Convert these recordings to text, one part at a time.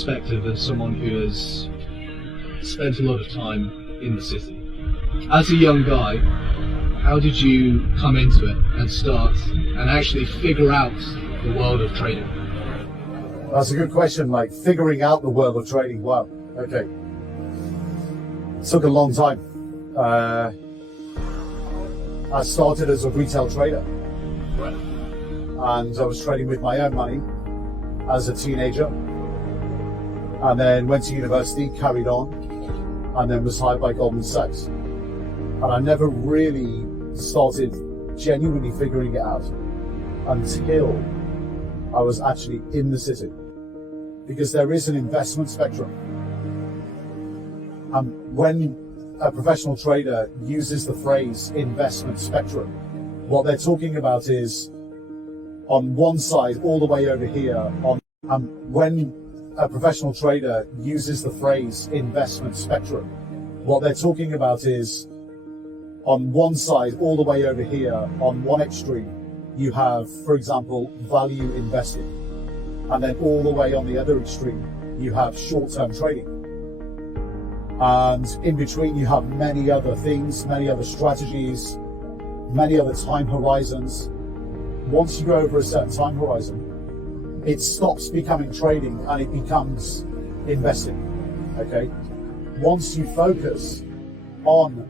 perspective as someone who has spent a lot of time in the city. As a young guy, how did you come into it and start and actually figure out the world of trading? That's a good question, like figuring out the world of trading. Wow, okay. It took a long time. I started as a retail trader. And I was trading with my own money as a teenager. And then went to university, carried on, and then was hired by Goldman Sachs. And I never really started genuinely figuring it out until I was actually in the city. Because there is an investment spectrum. And when a professional trader uses the phrase investment spectrum, what they're talking about is on one side, all the way over here, when a professional trader uses the phrase investment spectrum, what they're talking about is on one side, all the way over here, on one extreme, you have, for example, value investing. And then all the way on the other extreme, you have short-term trading. And in between, you have many other things, many other strategies, many other time horizons. Once you go over a certain time horizon, it stops becoming trading and it becomes investing, okay? Once you focus on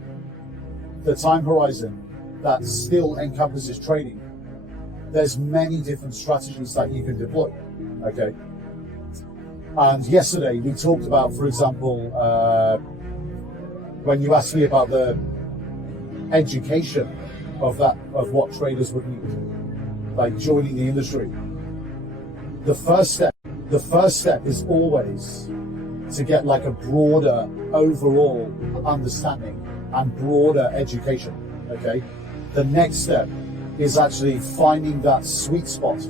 the time horizon that still encompasses trading, there's many different strategies that you can deploy, okay? And yesterday we talked about, for example, when you asked me about the education of what traders would need, like joining the industry. The first step is always to get like a broader overall understanding and broader education, okay? The next step is actually finding that sweet spot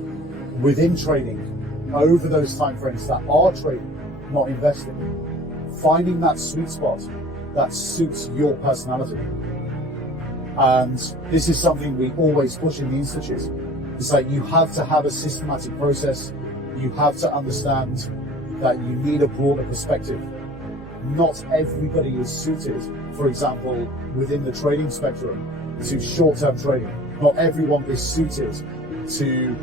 within trading over those time frames that are trading, not investing. Finding that sweet spot that suits your personality. And this is something we always push in the Institute. It's like you have to have a systematic process. You have to understand that you need a broader perspective. Not everybody is suited, for example, within the trading spectrum, to short-term trading. Not everyone is suited to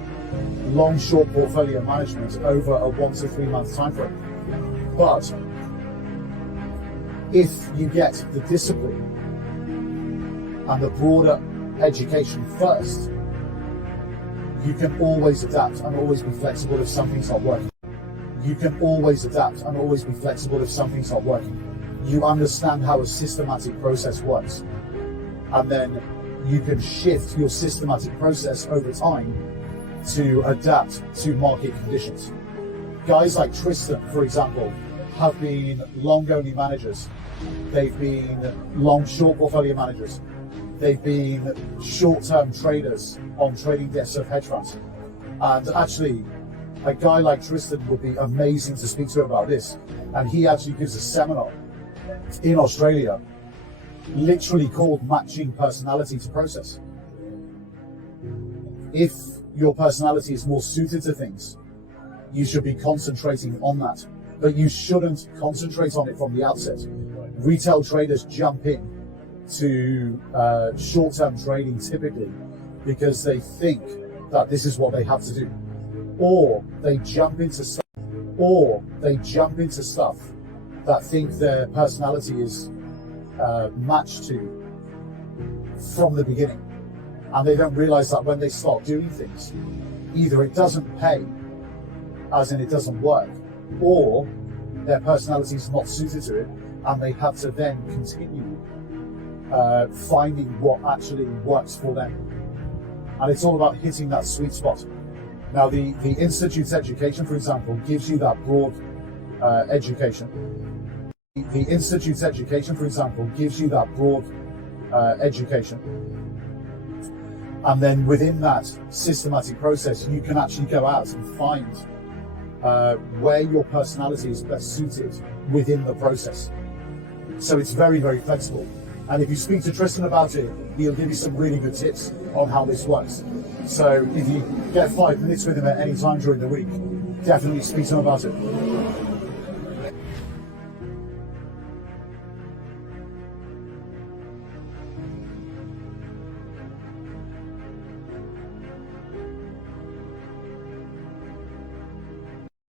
long-short portfolio management over a 1 to 3 month time frame. But if you get the discipline and the broader education first, you can always adapt and always be flexible if something's not working. You can always adapt and always be flexible if something's not working. You understand how a systematic process works. And then you can shift your systematic process over time to adapt to market conditions. Guys like Tristan, for example, have been long-only managers. They've been long-short portfolio managers. They've been short-term traders on trading desks of hedge funds. And actually, a guy like Tristan would be amazing to speak to about this. And he actually gives a seminar in Australia, literally called Matching Personality to Process. If your personality is more suited to things, you should be concentrating on that. But you shouldn't concentrate on it from the outset. Retail traders jump in to short-term trading typically because they think that this is what they have to do, or they jump into stuff, that think their personality is matched to from the beginning, and they don't realize that when they start doing things, either it doesn't pay, as in it doesn't work, or their personality is not suited to it, and they have to then continue finding what actually works for them. And it's all about hitting that sweet spot. Now, the Institute's education, for example, gives you that broad education. The Institute's education, for example, gives you that broad education. And then within that systematic process, you can actually go out and find where your personality is best suited within the process. So it's very, very flexible. And if you speak to Tristan about it, he'll give you some really good tips on how this works. So if you get 5 minutes with him at any time during the week, definitely speak to him about it.